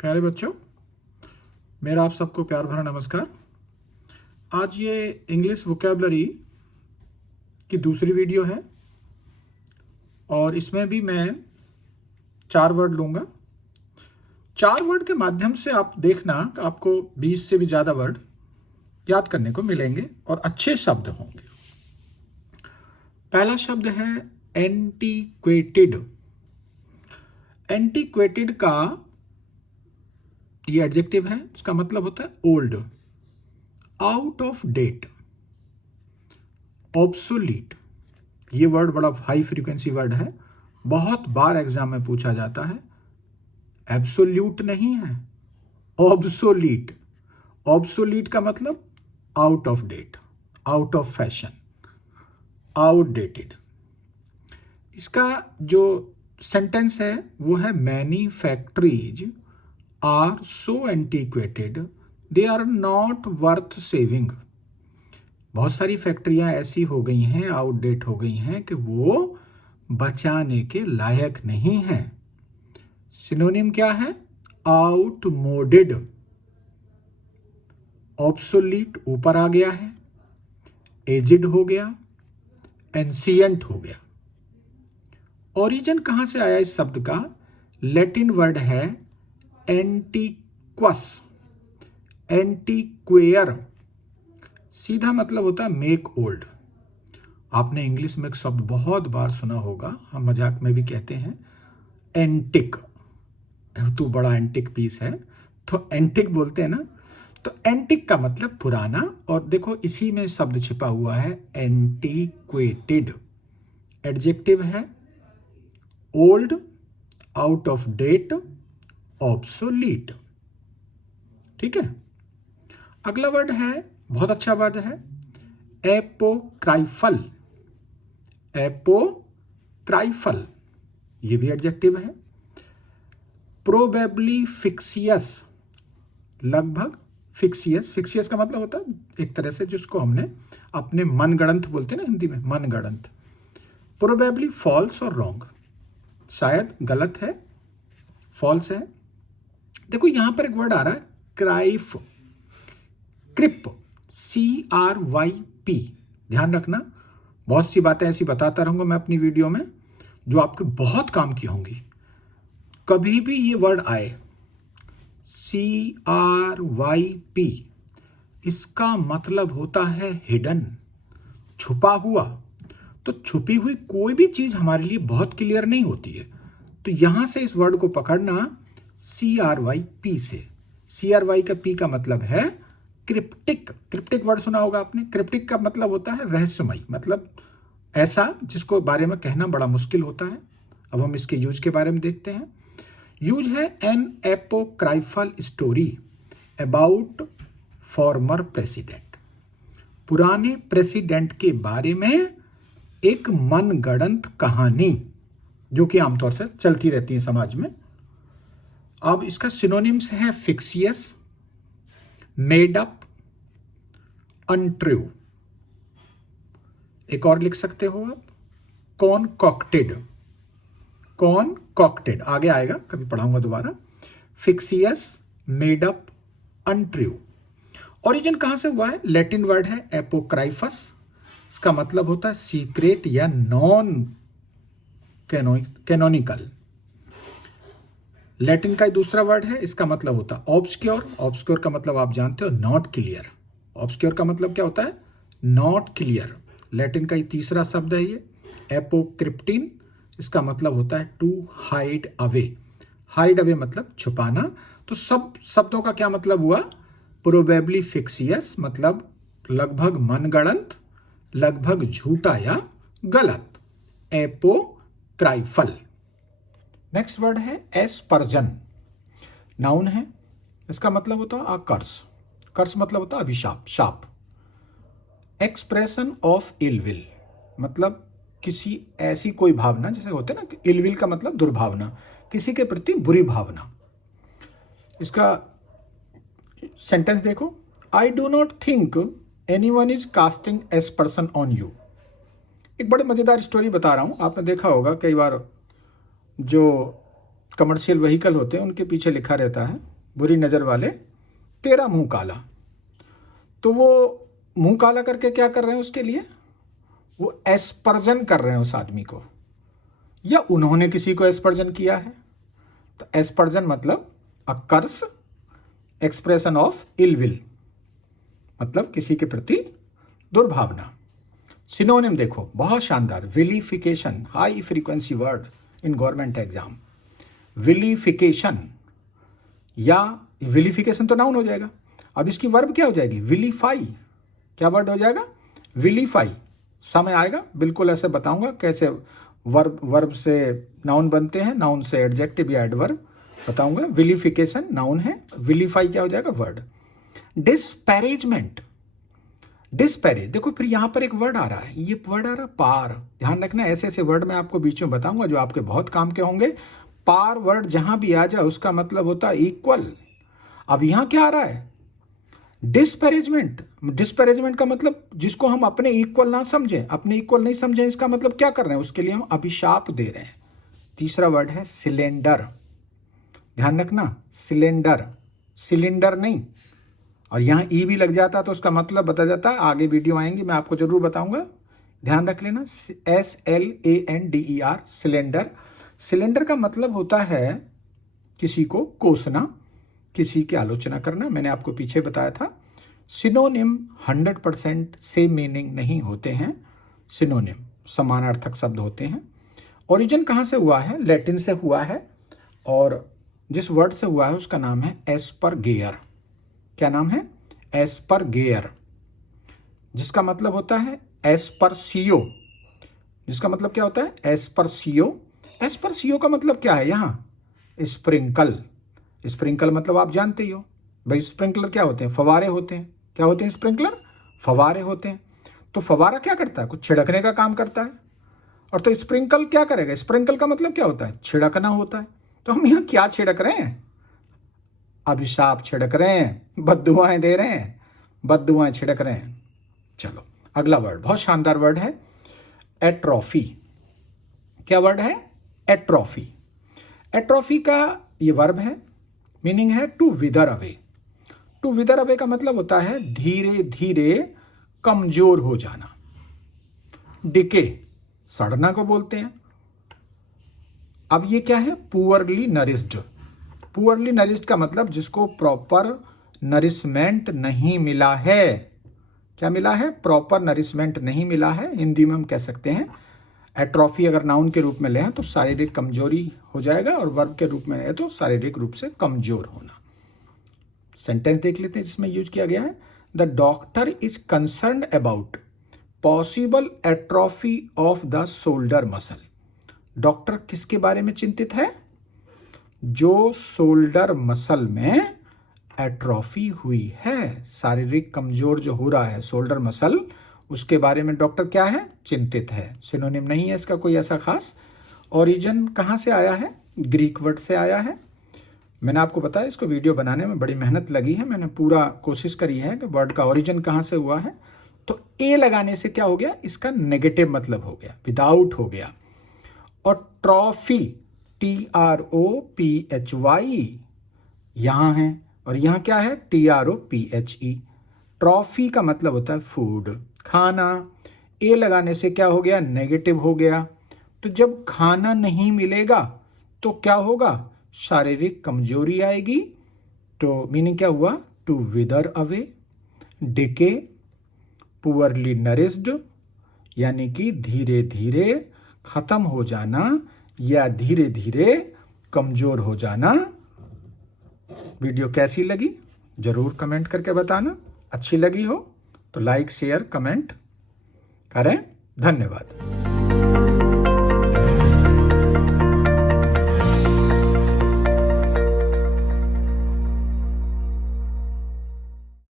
प्यारे बच्चों, मेरा आप सबको प्यार भरा नमस्कार। आज ये इंग्लिश वोकैबुलरी की दूसरी वीडियो है और इसमें भी मैं 4 वर्ड लूँगा। 4 वर्ड के माध्यम से आप देखना आपको 20 से भी ज़्यादा वर्ड याद करने को मिलेंगे और अच्छे शब्द होंगे। पहला शब्द है एंटीक्वेटेड। एंटीक्वेटेड का ये एडजेक्टिव है, इसका मतलब होता है old, out of date, obsolete. ये वर्ड बड़ा हाई फ्रीक्वेंसी वर्ड है, बहुत बार एग्जाम में पूछा जाता है। एब्सोल्यूट नहीं है, ऑब्सोलीट। ऑब्सोलीट का मतलब out of date, out of fashion, outdated. इसका जो सेंटेंस है वो है many factories are so antiquated they are not worth saving. बहुत सारी फैक्ट्रियां ऐसी हो गई हैं, आउटडेट हो गई हैं कि वो बचाने के लायक नहीं हैं। सिनोनिम क्या है? आउटमोडेड। ऑब्सोलीट ऊपर आ गया है, एजिड हो गया, एंशिएंट हो गया। ओरिजिन कहां से आया इस शब्द का? लैटिन वर्ड है एंटीक्वस, एंटीक्वेयर। सीधा मतलब होता है मेक ओल्ड। आपने इंग्लिश में एक शब्द बहुत बार सुना होगा, हम मजाक में भी कहते हैं एंटिक। तू बड़ा एंटिक पीस है, तो एंटिक बोलते हैं ना। तो एंटिक का मतलब पुराना, और देखो इसी में शब्द छिपा हुआ है एंटीक्वेटेड। एडजेक्टिव है old, out of date, obsolete. ठीक है। अगला वर्ड है, बहुत अच्छा वर्ड है, एपोक्राइफल। एपोक्राइफल ये भी एडजेक्टिव है। प्रोबेबली फिक्सियस, लगभग फिक्सियस। फिक्सियस का मतलब होता है एक तरह से जिसको हमने अपने मनगढ़ंत बोलते हैं ना हिंदी में, मनगढ़ंत। प्रोबेबली फॉल्स और रॉन्ग, शायद गलत है, फॉल्स है। देखो यहां पर एक वर्ड आ रहा है क्राइफ, क्रिप, CRYP। ध्यान रखना, बहुत सी बातें ऐसी बताता रहूंगा मैं अपनी वीडियो में जो आपके बहुत काम की होंगी। कभी भी ये वर्ड आए CRYP, इसका मतलब होता है हिडन, छुपा हुआ। तो छुपी हुई कोई भी चीज हमारे लिए बहुत क्लियर नहीं होती है। तो यहां से इस वर्ड को पकड़ना CRYP से। CRY का P का मतलब है क्रिप्टिक। क्रिप्टिक वर्ड सुना होगा आपने। क्रिप्टिक का मतलब होता है रहस्यमयी, मतलब ऐसा जिसको बारे में कहना बड़ा मुश्किल होता है। अब हम इसके यूज के बारे में देखते हैं। यूज है an apocryphal story about former president. पुराने प्रेसिडेंट के बारे में एक मनगढ़ंत कहानी जो कि आमतौर से चलती रहती है समाज में। अब इसका सिनोनिम्स है फिक्सियस, मेड अप, अनट्रू। एक और लिख सकते हो आप कॉनकॉक्टेड। कॉनकॉक्टेड आगे आएगा, कभी पढ़ाऊंगा दोबारा। फिक्सियस, मेड अप, अनट्रू। ओरिजिन कहां से हुआ है? लैटिन वर्ड है एपोक्राइफस। इसका मतलब होता है सीक्रेट या नॉन कैनोनिकल। लैटिन का दूसरा वर्ड है, इसका मतलब होता है ऑब्सक्योर। ऑब्सक्योर का मतलब आप जानते हो नॉट क्लियर। ऑब्सक्योर का मतलब क्या होता है? Not clear. लैटिन का तीसरा शब्द है ये एपोक्रिप्टिन। इसका मतलब होता है to hide away. Hide away मतलब छुपाना। तो सब शब्दों का क्या मतलब हुआ? प्रोबेबली फिक्सियस मतलब लगभग मनगढ़ंत, लगभग झूठा या गलत। एपोक्राइफल। नेक्स्ट वर्ड है एस्पर्जन। नाउन है, इसका मतलब होता है कर्स। कर्स मतलब होता है अभिशाप, शाप। एक्सप्रेशन ऑफ इल विल मतलब किसी ऐसी कोई भावना, जैसे होते हैं ना, इल विल का मतलब दुर्भावना, किसी के प्रति बुरी भावना। इसका सेंटेंस देखो, I do not think anyone is casting aspersion on you. एक बड़े मजेदार स्टोरी बता रहा हूं। आपने देखा होगा कई बार जो कमर्शियल व्हीकल होते हैं उनके पीछे लिखा रहता है, बुरी नज़र वाले तेरा मुंह काला। तो वो मुंह काला करके क्या कर रहे हैं उसके लिए? वो एस्पर्जन कर रहे हैं उस आदमी को, या उन्होंने किसी को एस्पर्जन किया है। तो एस्पर्जन मतलब अ कर्स, एक्सप्रेशन ऑफ इल विल, मतलब किसी के प्रति दुर्भावना। सिनोनिम देखो बहुत शानदार, vilification, high frequency word in government exam. Vilification, या विलिफिकेशन तो नाउन हो जाएगा, अब इसकी वर्ब क्या हो जाएगी? विलीफाई। क्या वर्ड हो जाएगा? विलीफाई। समय आएगा बिल्कुल ऐसे बताऊंगा कैसे वर्ब से नाउन बनते हैं, नाउन से एडजेक्टिव या एडवर्ब बताऊंगा। विलिफिकेशन नाउन है, विलीफाई क्या हो जाएगा? वर्ड। डिस्पैरेजमेंट, डिस्पैरेज, देखो फिर यहां पर एक वर्ड आ रहा है, ये वर्ड आ रहा है पार। ध्यान रखना, ऐसे ऐसे वर्ड मैं आपको बीच में बताऊंगा जो आपके बहुत काम के होंगे। पार वर्ड जहां भी आ जाए उसका मतलब होता है इक्वल। अब यहां क्या आ रहा है? डिस्पैरेजमेंट। डिस्पैरेजमेंट का मतलब जिसको हम अपने इक्वल ना समझें, अपने इक्वल नहीं समझें, इसका मतलब क्या कर रहे हैं? उसके लिए हम अभिशाप दे रहे हैं। तीसरा वर्ड है सिलेंडर। ध्यान रखना, सिलेंडर, सिलेंडर नहीं। और यहां ई भी लग जाता तो उसका मतलब बता जाता, आगे वीडियो आएंगी मैं आपको जरूर बताऊंगा, ध्यान रख लेना। SLANDER, cylinder. सिलेंडर का मतलब होता है किसी को कोसना, किसी की आलोचना करना। मैंने आपको पीछे बताया था सिनोनिम 100% सेम मीनिंग नहीं होते हैं। सिनोनिम समानार्थक शब्द होते हैं। ओरिजिन कहाँ से हुआ है? लैटिन से हुआ है, और जिस वर्ड से हुआ है उसका नाम है एस्परगेयर। क्या नाम है? एस्परगेयर, जिसका मतलब होता है एस्परसियो। जिसका मतलब क्या होता है? एस्परसियो। एस्परसियो का मतलब क्या है? यहाँ स्प्रिंकल। स्प्रिंकल मतलब आप जानते ही हो भाई, स्प्रिंकलर क्या होते हैं? फवारे होते हैं। क्या होते हैं? स्प्रिंकलर फवारे होते हैं। तो फवारा क्या करता है? कुछ छिड़कने का काम करता है। और तो स्प्रिंकल क्या करेगा? स्प्रिंकल का मतलब क्या होता है? छिड़कना होता है। तो हम यहाँ क्या छिड़क रहे हैं? अभिशाप छिड़क रहे हैं, बद्दुआएं दे रहे हैं, बद्दुआएं छिड़क रहे हैं। चलो अगला वर्ड बहुत शानदार वर्ड है, एट्रोफी। क्या वर्ड है? एट्रोफी। एट्रोफी का ये वर्ब है, मीनिंग है to wither away. To wither away का मतलब होता है धीरे धीरे कमजोर हो जाना। डिके, सड़ना को बोलते हैं। अब ये क्या है? Poorly nourished. पुअरली नरिश्ड का मतलब जिसको प्रॉपर नरिशमेंट नहीं मिला है। क्या मिला है? प्रॉपर नरिशमेंट नहीं मिला है। हिंदी में हम कह सकते हैं एट्रोफी अगर नाउन के रूप में लें तो शारीरिक कमजोरी हो जाएगा, और वर्ब के रूप में लें तो शारीरिक रूप से कमजोर होना। सेंटेंस देख लेते हैं जिसमें यूज किया गया है। The doctor is concerned about possible atrophy of the shoulder muscle. Doctor किसके बारे में चिंतित है? जो शोल्डर मसल में एट्रोफी हुई है, शारीरिक कमजोर जो हो रहा है शोल्डर मसल, उसके बारे में डॉक्टर क्या है? चिंतित है। सिनोनिम नहीं है इसका कोई ऐसा खास। ओरिजिन कहाँ से आया है? ग्रीक वर्ड से आया है। मैंने आपको बताया इसको वीडियो बनाने में बड़ी मेहनत लगी है, मैंने पूरा कोशिश करी है कि वर्ड का ओरिजिन कहाँ से हुआ है। तो ए लगाने से क्या हो गया? इसका नेगेटिव मतलब हो गया, विदाउट हो गया। और ट्रॉफी, TROPHY यहाँ है, और यहाँ क्या है? TROPHE। ट्रॉफी का मतलब होता है फूड, खाना। ए लगाने से क्या हो गया? नेगेटिव हो गया। तो जब खाना नहीं मिलेगा तो क्या होगा? शारीरिक कमजोरी आएगी। तो मीनिंग क्या हुआ? To wither away, decay, poorly nourished, यानी कि धीरे धीरे खत्म हो जाना या धीरे धीरे कमजोर हो जाना। वीडियो कैसी लगी जरूर कमेंट करके बताना। अच्छी लगी हो तो लाइक शेयर कमेंट करें। धन्यवाद।